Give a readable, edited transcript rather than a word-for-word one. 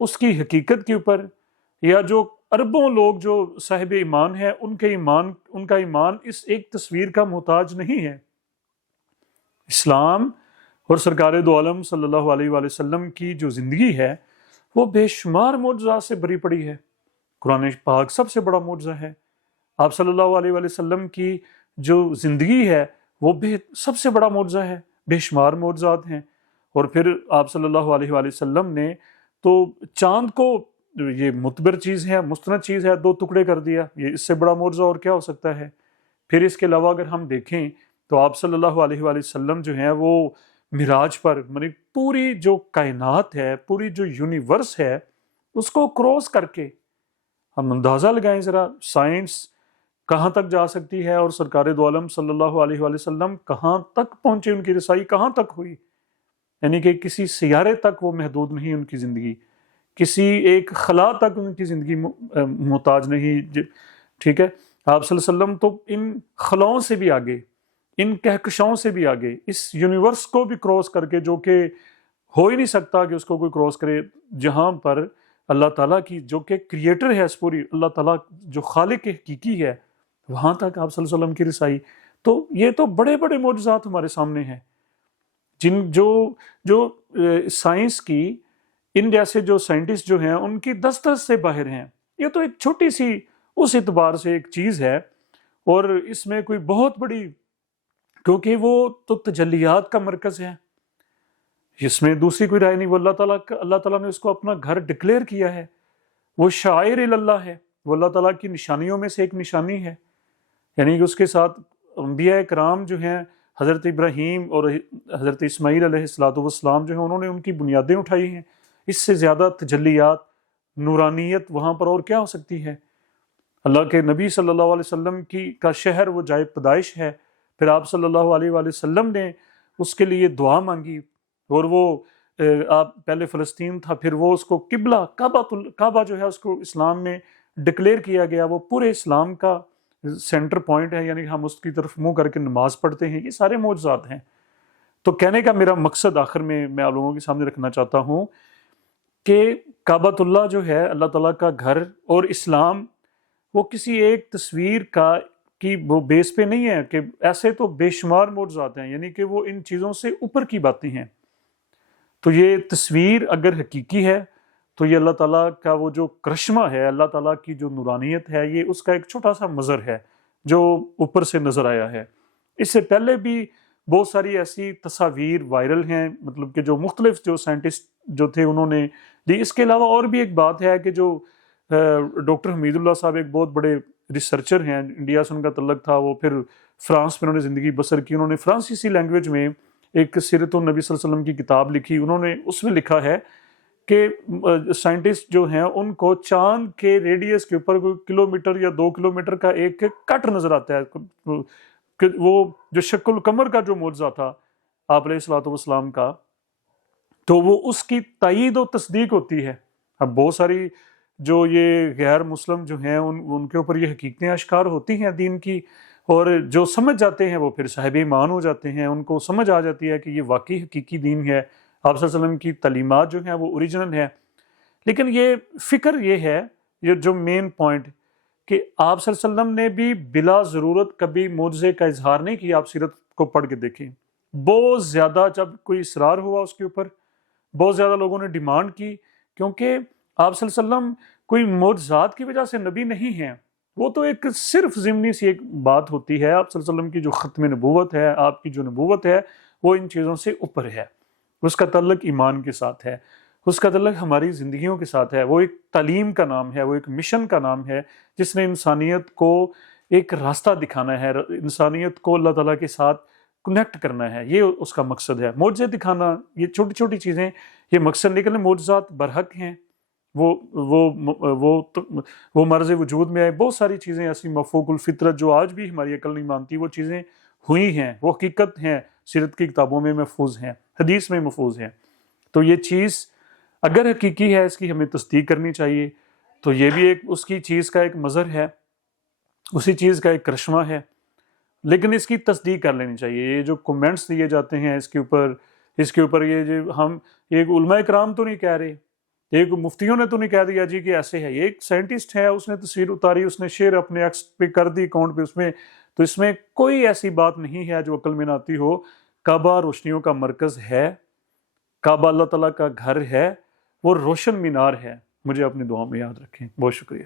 اس کی حقیقت کے اوپر، یا جو اربوں لوگ جو صاحب ایمان ہیں ان کا ایمان اس ایک تصویر کا محتاج نہیں ہے۔ اسلام اور سرکار دو عالم صلی اللہ علیہ وآلہ وسلم کی جو زندگی ہے وہ بے شمار معجزات سے بھری پڑی ہے۔ قرآن پاک سب سے بڑا معجزہ ہے۔ آپ صلی اللہ علیہ وآلہ وسلم کی جو زندگی ہے وہ سب سے بڑا معجزہ ہے، بے شمار معجزات ہیں۔ اور پھر آپ صلی اللہ علیہ وآلہ وسلم نے تو چاند کو، یہ متبر چیز ہے، مستند چیز ہے، 2 ٹکڑے کر دیا، یہ اس سے بڑا معجزہ اور کیا ہو سکتا ہے؟ پھر اس کے علاوہ اگر ہم دیکھیں تو آپ صلی اللہ علیہ وآلہ وسلم جو ہیں وہ معراج پر پوری جو کائنات ہے، پوری جو یونیورس ہے اس کو کراس کر کے، ہم اندازہ لگائیں ذرا سائنس کہاں تک جا سکتی ہے اور سرکار دو عالم صلی اللہ علیہ وآلہ وسلم کہاں تک پہنچے، ان کی رسائی کہاں تک ہوئی۔ یعنی کہ کسی سیارے تک وہ محدود نہیں، ان کی زندگی کسی ایک خلا تک ان کی زندگی محتاج نہیں، ٹھیک ہے۔ آپ صلی اللہ علیہ وسلم تو ان خلاؤں سے بھی آگے، ان کہکشاؤں سے بھی آگے، اس یونیورس کو بھی کراس کر کے، جو کہ ہو ہی نہیں سکتا کہ اس کو کوئی کراس کرے، جہاں پر اللہ تعالیٰ کی جو کہ کریٹر ہے اس پوری، اللہ تعالیٰ جو خالق حقیقی ہے، وہاں تک آپ صلی اللہ علیہ وسلم کی رسائی۔ تو یہ تو بڑے بڑے معجزات ہمارے سامنے ہیں، جو سائنس کی، ان جیسے جو سائنٹسٹ جو ہیں ان کی دسترس سے باہر ہیں۔ یہ تو ایک چھوٹی سی اس اعتبار سے ایک چیز ہے، اور اس میں کوئی بہت بڑی، کیونکہ وہ تو تجلیات کا مرکز ہے، اس میں دوسری کوئی رائے نہیں۔ وہ اللہ تعالیٰ نے اس کو اپنا گھر ڈکلیئر کیا ہے، وہ شاعر اللہ ہے، وہ اللہ تعالیٰ کی نشانیوں میں سے ایک نشانی ہے۔ یعنی کہ اس کے ساتھ انبیاء کرام جو ہیں، حضرت ابراہیم اور حضرت اسماعیل علیہ السلام جو ہیں، انہوں نے ان کی بنیادیں اٹھائی ہیں۔ اس سے زیادہ تجلیات، نورانیت وہاں پر اور کیا ہو سکتی ہے؟ اللہ کے نبی صلی اللہ علیہ وسلم کا شہر وہ جائے پیدائش ہے، پھر آپ صلی اللہ علیہ وآلہ وسلم نے اس کے لیے دعا مانگی، اور وہ آپ پہلے فلسطین تھا، پھر وہ اس کو قبلہ کعبہ جو ہے اس کو اسلام میں ڈکلیئر کیا گیا، وہ پورے اسلام کا سینٹر پوائنٹ ہے، یعنی ہم اس کی طرف منہ کر کے نماز پڑھتے ہیں۔ یہ سارے معجزات ہیں۔ تو کہنے کا میرا مقصد آخر میں آپ لوگوں کے سامنے رکھنا چاہتا ہوں کہ کعبۃ اللہ جو ہے اللہ تعالیٰ کا گھر، اور اسلام وہ کسی ایک تصویر کی وہ بیس پہ نہیں ہے، کہ ایسے تو بے شمار معجزات ہیں، یعنی کہ وہ ان چیزوں سے اوپر کی باتیں ہیں۔ تو یہ تصویر اگر حقیقی ہے تو یہ اللہ تعالیٰ کا وہ جو کرشمہ ہے، اللہ تعالیٰ کی جو نورانیت ہے، یہ اس کا ایک چھوٹا سا مظہر ہے جو اوپر سے نظر آیا ہے۔ اس سے پہلے بھی بہت ساری ایسی تصاویر وائرل ہیں، مطلب کہ جو مختلف جو سائنٹسٹ جو تھے انہوں نے دی۔ اس کے علاوہ اور بھی ایک بات ہے کہ جو ڈاکٹر حمید اللہ صاحب ایک بہت بڑے ریسرچر ہیں، انڈیا سے ان کا تعلق تھا، وہ پھر فرانس میں انہوں نے زندگی بسر کی، انہوں نے فرانسیسی لینگویج میں ایک سیرت النبی صلی اللہ علیہ وسلم کی کتاب لکھی۔ انہوں نے اس میں لکھا ہے کہ سائنٹسٹ جو ہیں ان کو چاند کے ریڈیس کے اوپر کوئی کلومیٹر یا 2 کلومیٹر کا ایک کٹ نظر آتا ہے، کہ وہ جو شق القمر کا جو معجزہ تھا آپ علیہ الصلوۃ والسلام کا، تو وہ اس کی تائید و تصدیق ہوتی ہے۔ اب بہت ساری جو یہ غیر مسلم جو ہیں ان کے اوپر یہ حقیقتیں اشکار ہوتی ہیں دین کی، اور جو سمجھ جاتے ہیں وہ پھر صاحب ایمان ہو جاتے ہیں، ان کو سمجھ آ جاتی ہے کہ یہ واقعی حقیقی دین ہے، آپ صلی اللہ علیہ وسلم کی تعلیمات جو ہیں وہ اوریجنل ہیں۔ لیکن یہ فکر یہ ہے، یہ جو مین پوائنٹ، کہ آپ صلی اللہ علیہ وسلم نے بھی بلا ضرورت کبھی معجزے کا اظہار نہیں کیا۔ آپ سیرت کو پڑھ کے دیکھیں، بہت زیادہ جب کوئی اصرار ہوا اس کے اوپر، بہت زیادہ لوگوں نے ڈیمانڈ کی، کیونکہ آپ صلی اللہ علیہ وسلم کوئی معجزات کی وجہ سے نبی نہیں ہیں، وہ تو ایک صرف ضمنی سی ایک بات ہوتی ہے۔ آپ صلی اللہ علیہ وسلم کی جو ختم نبوت ہے، آپ کی جو نبوت ہے، وہ ان چیزوں سے اوپر ہے، اس کا تعلق ایمان کے ساتھ ہے، اس کا تعلق ہماری زندگیوں کے ساتھ ہے۔ وہ ایک تعلیم کا نام ہے، وہ ایک مشن کا نام ہے، جس نے انسانیت کو ایک راستہ دکھانا ہے، انسانیت کو اللہ تعالیٰ کے ساتھ کنیکٹ کرنا ہے، یہ اس کا مقصد ہے۔ معجزے دکھانا، یہ چھوٹی چھوٹی چیزیں، یہ مقصد، لیکن معجزات برحق ہیں، وہ مرض وجود میں آئے۔ بہت ساری چیزیں ایسی مفوق الفطرت جو آج بھی ہماری عقل نہیں مانتی، وہ چیزیں ہوئی ہیں، وہ حقیقت ہیں، سیرت کی کتابوں میں محفوظ ہیں، حدیث میں محفوظ ہیں۔ تو یہ چیز اگر حقیقی ہے، اس کی ہمیں تصدیق کرنی چاہیے۔ تو یہ بھی ایک اس کی چیز کا ایک مظہر ہے، اسی چیز کا ایک کرشمہ ہے، لیکن اس کی تصدیق کر لینی چاہیے۔ یہ جو کومنٹس دیے جاتے ہیں اس کے اوپر یہ جو ہم، یہ علماء کرام تو نہیں کہہ رہے، ایک مفتیوں نے تو نہیں کہہ دیا جی کہ ایسے ہے، یہ ایک سائنٹسٹ ہے، اس نے تصویر اتاری، اس نے شیئر اپنے ایکس پہ کر دی اکاؤنٹ پہ، اس میں کوئی ایسی بات نہیں ہے جو عقل میں نہ آتی ہو۔ کعبہ روشنیوں کا مرکز ہے، کعبہ اللہ تعالیٰ کا گھر ہے، وہ روشن مینار ہے۔ مجھے اپنی دعاؤں میں یاد رکھیں۔ بہت شکریہ۔